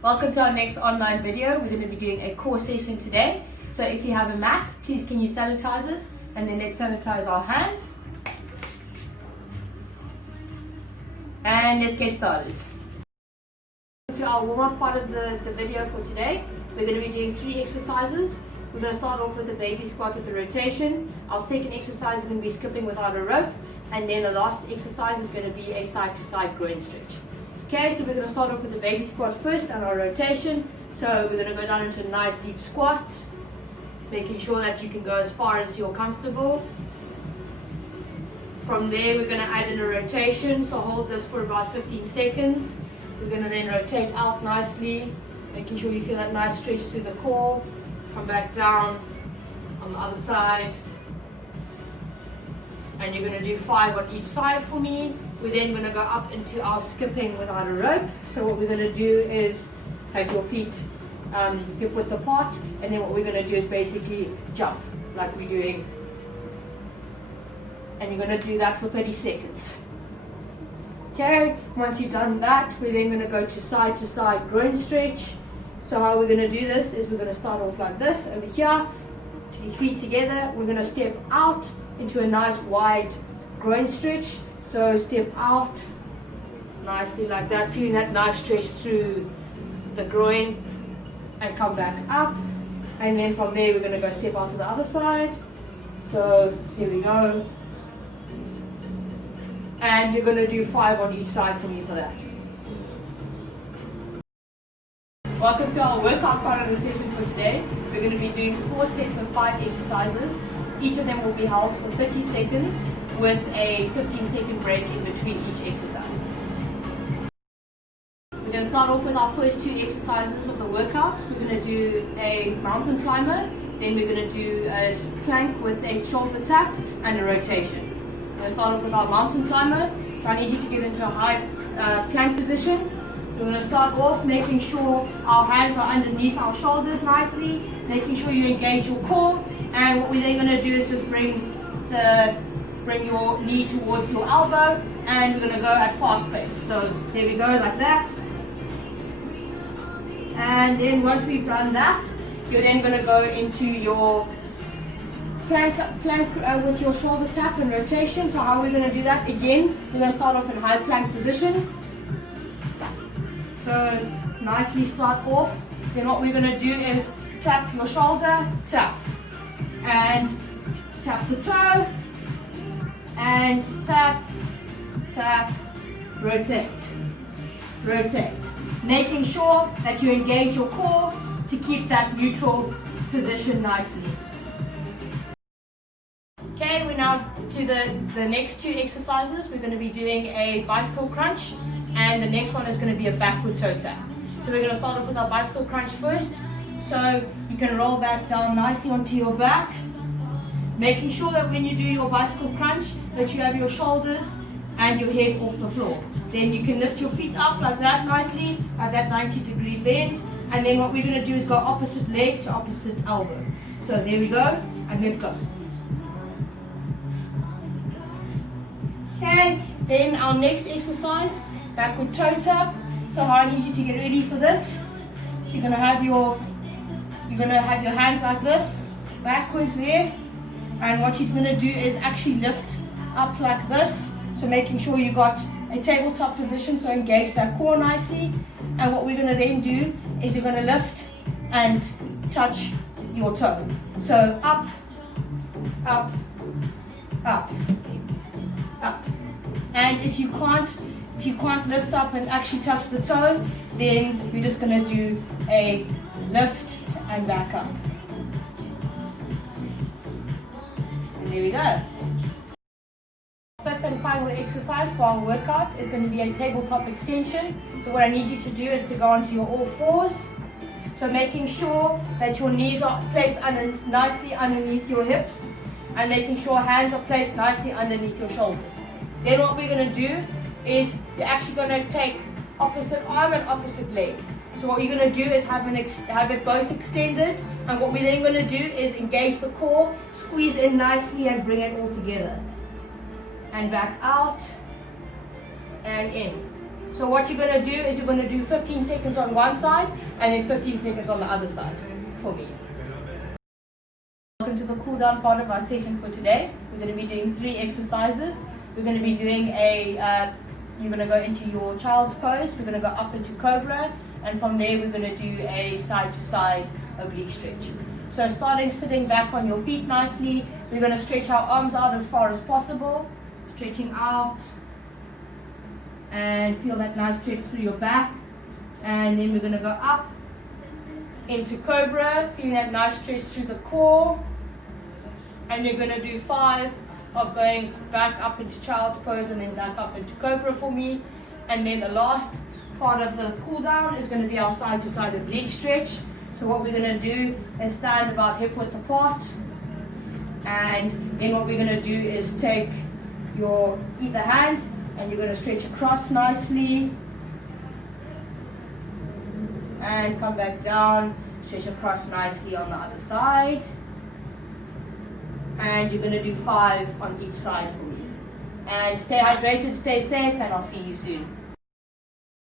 Welcome to our next online video. We're going to be doing a core session today. So if you have a mat, please can you sanitize it, and then let's sanitize our hands. And let's get started. To our warm-up part of the video for today, we're going to be doing 3 exercises. We're going to start off with a baby squat with a rotation. Our second exercise is going to be skipping without a rope, and then the last exercise is going to be a side-to-side groin stretch. Okay, so we're going to start off with the baby squat first and our rotation. So we're going to go down into a nice deep squat, making sure that you can go as far as you're comfortable. From there we're going to add in a rotation, so hold this for about 15 seconds. We're going to then rotate out nicely, making sure you feel that nice stretch through the core. Come back down on the other side. And you're going to do 5 on each side for me. We're then going to go up into our skipping without a rope. So what we're going to do is have your feet hip width apart, and then what we're going to do is basically jump like we're doing. And you're going to do that for 30 seconds. Okay, once you've done that, we're then going to go to side groin stretch. So how we're going to do this is we're going to start off like this over here, feet together. We're going to step out into a nice wide groin stretch. So step out nicely like that, feeling that nice stretch through the groin, and come back up. And then from there we're going to go step out to the other side. So here we go. And you're going to do 5 on each side for me for that. Welcome to our workout part of the session for today. We're going to be doing 4 sets of 5 exercises. Each of them will be held for 30 seconds with a 15-second break in between each exercise. We're going to start off with our first 2 exercises of the workout. We're going to do a mountain climber, then we're going to do a plank with a shoulder tap and a rotation. We're going to start off with our mountain climber. So I need you to get into a high plank position. So we're going to start off making sure our hands are underneath our shoulders nicely, making sure you engage your core. And what we're then going to do is just bring your knee towards your elbow, and we're going to go at fast pace. So there we go, like that. And then once we've done that, you're then going to go into your plank with your shoulder tap and rotation. So how we're going to do that? Again, we're going to start off in high plank position. So nicely start off. Then what we're going to do is tap your shoulder, tap, and tap the toe, and tap, tap, rotate, rotate. Making sure that you engage your core to keep that neutral position nicely. Okay, we're now to the next 2 exercises. We're going to be doing a bicycle crunch, and the next one is going to be a backward toe tap. So we're going to start off with our bicycle crunch first. So you can roll back down nicely onto your back, making sure that when you do your bicycle crunch that you have your shoulders and your head off the floor. Then you can lift your feet up like that nicely, at that 90-degree bend, and then what we're going to do is go opposite leg to opposite elbow. So there we go, and let's go. Okay, then our next exercise, backward toe tap. So I need you to get ready for this. So you're going to have your hands like this, backwards there, and what you're going to do is actually lift up like this. So making sure you got a tabletop position, so engage that core nicely. And what we're going to then do is you're going to lift and touch your toe. So up, up, up, up. And if you can't lift up and actually touch the toe, then you're just going to do a lift and back up. And there we go. Fifth and final exercise for our workout is going to be a tabletop extension. So what I need you to do is to go onto your all fours. So making sure that your knees are placed nicely underneath your hips, and making sure hands are placed nicely underneath your shoulders. Then what we're going to do is you're actually going to take opposite arm and opposite leg. So what you're going to do is have it both extended, and what we're then going to do is engage the core, squeeze in nicely, and bring it all together. And back out and in. So what you're going to do is you're going to do 15 seconds on one side and then 15 seconds on the other side for me. Welcome to the cool down part of our session for today. We're going to be doing 3 exercises. We're going to be doing you're going to go into your child's pose, we're going to go up into cobra, and from there we're going to do a side to side oblique stretch. So starting sitting back on your feet nicely, we're going to stretch our arms out as far as possible, stretching out, and feel that nice stretch through your back. And then we're going to go up into cobra, feeling that nice stretch through the core. And you're going to do 5 of going back up into child's pose and then back up into cobra for me. And then the last part of the cool down is going to be our side to side oblique stretch. So what we're going to do is stand about hip width apart, and then what we're going to do is take your either hand and you're going to stretch across nicely and come back down, stretch across nicely on the other side, and you're going to do 5 on each side for me. And stay hydrated, stay safe, and I'll see you soon.